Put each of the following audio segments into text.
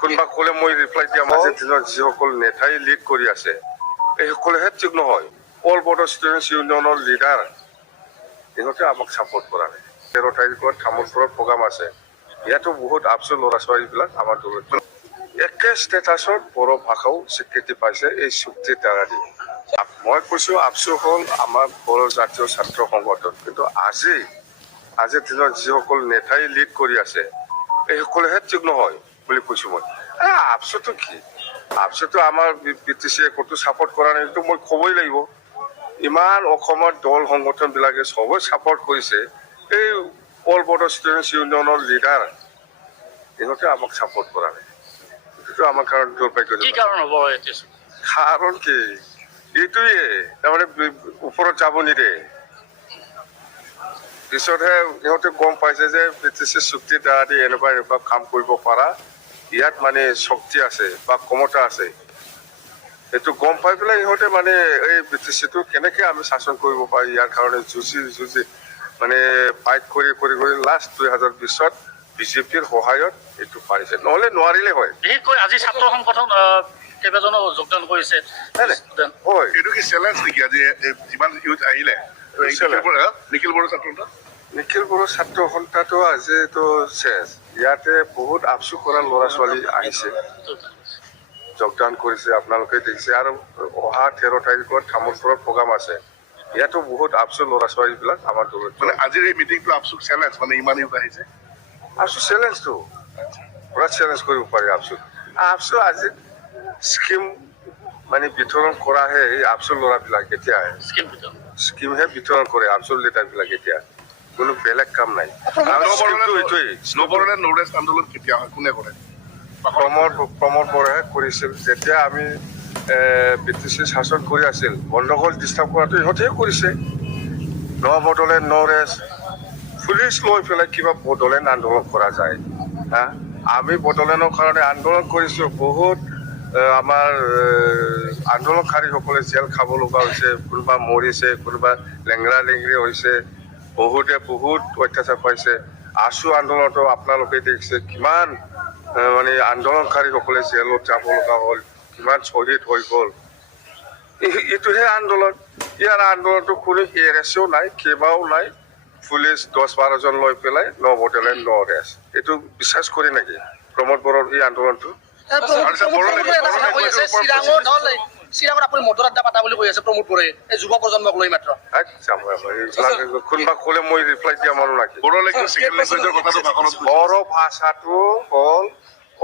কোনোবা ক'লে মই ৰিপ্লাই দিয়া আজিৰ দিনত যিসকল নেতাই লিড কৰি আছে এইসকলেহে ঠিক নহয়। অল বড়ো ষ্টুডেণ্টছ ইউনিয়নৰ লিডাৰ ইহঁতে আমাক ছাপোৰ্ট কৰা নাই। 13 তাৰিখত তামোলপুৰত প্ৰগ্ৰাম আছে, ইয়াতো বহুত আফচোচ ল'ৰা ছোৱালীবিলাক আমাৰ দলত একে ষ্টেটাছত বড়ো ভাষাও স্বীকৃতি পাইছে এই চুক্তিৰ দ্বাৰা দি। মই কৈছো আফচোচ হ'ল আমাৰ বড়ো জাতীয় ছাত্ৰ সংগঠন, কিন্তু আজিৰ দিনত যিসকল নেতাই লিড কৰি আছে এইসকলেহে ঠিক নহয় বুলি কৈছো মই। আফচোচটো কি? আফচোচটো আমাৰ BTCয়ে ক'তো ছাপোৰ্ট কৰা নাই, এইটো মই ক'বই লাগিব। ইমান অসমৰ দল সংগঠনবিলাকে চবেই ছাপোৰ্ট কৰিছে, এই অল বড়ো ষ্টুডেণ্টছ ইউনিয়নৰ লিডাৰ ইহঁতে আমাক ছাপোৰ্ট কৰা নাই। এইটো আমাৰ কাৰণে দুৰ্ভাগ্যজনক। কাৰণ কি এইটোৱে তাৰমানে ওপৰত যাব নিদিয়ে। পিছতহে ইহঁতে গম পাইছে যে BTC চুক্তিৰ দ্বাৰা দি এনেকুৱা কাম কৰিব পাৰা, ইয়াত মানে শক্তি আছে বা ক্ষমতা আছে। এইটো গম পাই পেলাই ইহঁতে মানে এই BTCটো কেনেকে আমি শাসন কৰিব পাৰি ইয়াৰ কাৰণে যুঁজি মানে ফাইট কৰি লাষ্ট 2020ত বিজেপিৰ সহায়ত এইটো পাৰিছে, নহ'লে নোৱাৰিলে হয়। বিশেষকৈ আজি ছাত্ৰ সংগঠন কেইবাজনো যোগদান কৰিছে। হয়, এইটো কি চেলেঞ্জ নেকি আজি যিমান ইউথ আহিলে নিখিল বড়ো ছাত্ৰ সন্থাটো আজিতো চেছ। ইয়াতে বহুত আফচোচ কৰা ল'ৰা ছোৱালী আহিছে, যোগদান কৰিছে, আপোনালোকে দেখিছে। আৰু অহা 13 তাৰিখত তামোলপুৰত প্ৰগ্ৰাম আছে, ইয়াতো বহুত আফচোচ ল'ৰা ছোৱালীবিলাক আমাৰ দলত মানে আজিৰ এই মিটিংটো আফচোচ চেলেঞ্জ, মানে ইমান ইউথ আহিছে। আফচোচ চেলেঞ্জটো পুৰা চেলেঞ্জ কৰিব পাৰি। আফচোচ আজি স্কিম মানে বিতৰণ কৰাহে এই আফচোচ ল'ৰাবিলাক এতিয়া স্কিমহে বিতৰণ কৰে আফচোচ লিডাৰবিলাক এতিয়া, কোনো বেলেগ কাম নাই। নৰেশ আন্দোলন কেতিয়া হয়, কোনে কৰে? প্ৰমোদ বৰাহে কৰিছিল যেতিয়া আমি BTC শাসন কৰি আছিল। গণ্ডগোল ডিষ্টাৰ্ব কৰাটো ইহঁতেহে কৰিছে। বড়োলেণ্ড নৰেশ পুলিচ লৈ পেলাই কিবা বড়োলেণ্ড আন্দোলন কৰা যায়। আমি বড়োলেণ্ডৰ কাৰণে আন্দোলন কৰিছোঁ। বহুত আমাৰ আন্দোলনকাৰীসকলে জেল খাব লগা হৈছে, কোনোবা মৰিছে, কোনোবা লেংৰা লেংৰি হৈছে, বহুত অত্যাচাৰ পাইছে। আছু আন্দোলনতো আপোনালোকে দেখিছে কিমান মানে আন্দোলনকাৰীসকলে জেলত যাব লগা হ'ল, কিমান শ্বহীদ হৈ গ'ল। এইটোহে আন্দোলন। ইয়াৰ আন্দোলনটো কোনো এৰেছো নাই, কেইবাও নাই। পুলিচ 10-12 জন লৈ পেলাই বড়োলেণ্ড নৰেশ এইটো বিশ্বাস কৰি নেকি প্ৰমোদ বড়োৰ এই আন্দোলনটো? কোনোবা ক'লে মই ৰিপ্লাই দিয়া মানুহ নাকি? বড়ো ভাষাটো হ'ল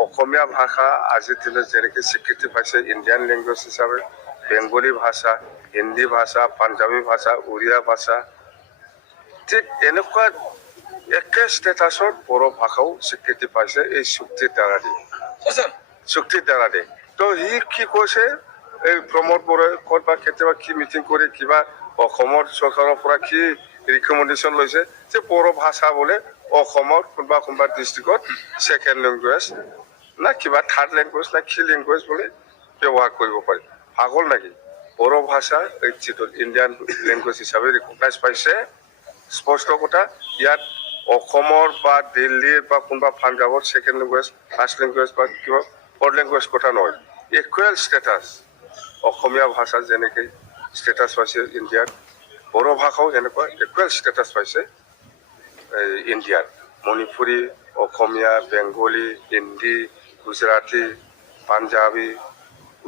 অসমীয়া ভাষা। আজিৰ দিনত যেনেকৈ স্বীকৃতি পাইছে ইণ্ডিয়ান লেংগুৱেজ হিচাপে, বেংগলী ভাষা, হিন্দী ভাষা, পাঞ্জাবী ভাষা, উৰিয়া ভাষা, ঠিক এনেকুৱা একে ষ্টেটাছত বড়ো ভাষাও স্বীকৃতি পাইছে এই চুক্তিৰ দ্বাৰা দি। তো সি কি কৈছে, এই প্ৰমোদ বড়োৱে ক'ত বা কেতিয়াবা কি মিটিং কৰি কিবা অসমৰ চৰকাৰৰ পৰা কি ৰিকমেণ্ডেশ্যন লৈছে যে বড়ো ভাষা বোলে অসমৰ কোনোবা ডিষ্ট্ৰিক্টত ছেকেণ্ড লেংগুৱেজ না কিবা থাৰ্ড লেংগুৱেজ না কি লেংগুৱেজ বুলি ব্যৱহাৰ কৰিব পাৰি। পাগল নেকি? বড়ো ভাষা এই যিটো ইণ্ডিয়ান লেংগুৱেজ হিচাপে ৰিকগনাইজ পাইছে, স্পষ্ট কথা। ইয়াত অসমৰ বা দিল্লীৰ বা কোনোবা পাঞ্জাৱৰ ছেকেণ্ড লেংগুৱেজ, ফাৰ্ষ্ট লেংগুৱেজ বা কিবা ফ'ৰ্থ লেংগুৱেজ কথা নহয়। ইকুৱেল ষ্টেটাছ অসমীয়া ভাষা যেনেকৈ ষ্টেটাছ পাইছে ইণ্ডিয়াত, বড়ো ভাষাও এনেকুৱা ইকুৱেল ষ্টেটাছ পাইছে ইণ্ডিয়াত। মণিপুৰী, অসমীয়া, বেংগলী, হিন্দী, গুজৰাটী, পাঞ্জাবী,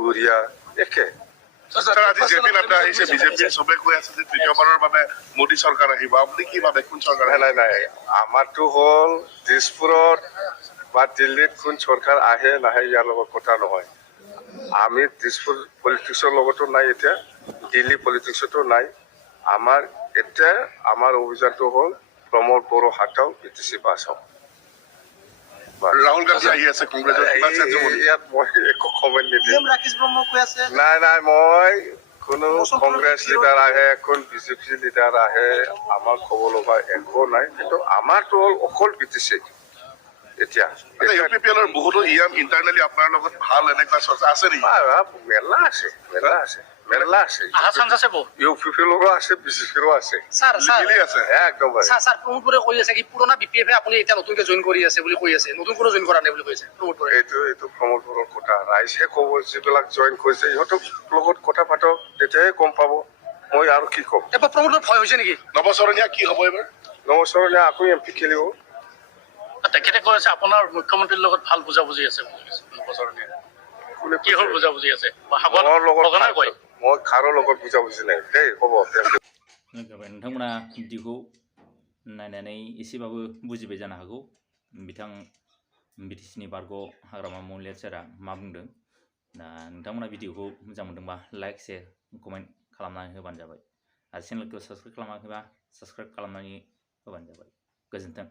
উৰিয়া একে। আজি জে পি নাড্ডা আহিছে, বিজেপিয়ে চবে কৈ আছে যে তৃতীয়বাৰৰ বাবে মোদী চৰকাৰ আহিব। আপুনি কি ভাবে, কোন চৰকাৰ? নাই, আমাৰতো হ'ল দিছপুৰত বা দিল্লীত কোন চৰকাৰ আহে নাহে ইয়াৰ লগত কথা নহয়। আমি দিছপুৰ পলিটিক্সৰ লগতো নাই, এতিয়া দিল্লী পলিটিক্সতো নাই। আমাৰ অভিযানটো হ'ল প্ৰমোদ বড়ো হাটাও, BTC বাচাও। ৰাহুল গান্ধী আহি আছে কংগ্ৰেছৰ, ইয়াত মই একো কমেণ্ট নিদিম। নাই, মই কোনো কংগ্ৰেছ লিডাৰ আহে, কোন BJP লিডাৰ আহে, আমাৰ ক'ব লগা একো নাই। কিন্তু আমাৰতো হ'ল অকল BTC। এতিয়া UPPL ৰ বহুতো ইয়াম ইণ্টাৰনেলি আপোনাৰ লগত ভাল এনেকুৱা চৰ্চা আছে নেকি? মেলা আছে মেলা আছে আহা চান্স আছে বহু UPPLৰো আছে BJPৰো আছে স্যাৰ স্যাৰ মিলি আছে একদম স্যাৰ স্যাৰ প্ৰমোদ কৰে কৈ আছে কি পুৰোনা বিপিএফ আপুনি এটা নতুনকে জয়েন কৰি আছে বুলি কৈ আছে নতুন কোনো জয়েন কৰা নাই বুলি কৈছে প্ৰমোদ কৰে এইটো প্ৰমোদৰ কথা ৰাইজে ক'ব যিবিলাক জইন কৰিছে ইহঁতক লগত কথা পাতক তেতিয়াহে গম পাব মই আৰু কি ক'ম এবাৰ প্ৰমোদৰ ভয় হৈছে নেকি নৱচৰণীয়া কি হ'ব এইবাৰ? নৱচৰণীয়া আকৌ MP খেলিব তেখেতে কৈ আছে আপোনাৰ মুখ্যমন্ত্ৰীৰ লগত ভাল বুজাবুজি আছে বুলি কৈছে নৱচৰণীয়া কোনে কি হ'ল বুজাবুজি আছে মোৰ লগত সঘনাই কয় মই কাৰো লগত বুজাবুজি নাই দেই হ'ব नोंथांमोना भिडिअखौ नायनानै एसेबाबो बुजिबाय जानो हागौ बिथां BTCनि बारग' हाग्रामा महिला सारा मा बुंदों दा नोंथांमोना भिडिअखौ मोजां मोनदोंबा लाइक शेयार कमेन्ट खालामनानै होबानो जाबाय आरो चेनेलखौ साबस्क्राइब खालामाखैबा साबस्क्राइब खालामनानै होबानो जाबाय गोजोन्थों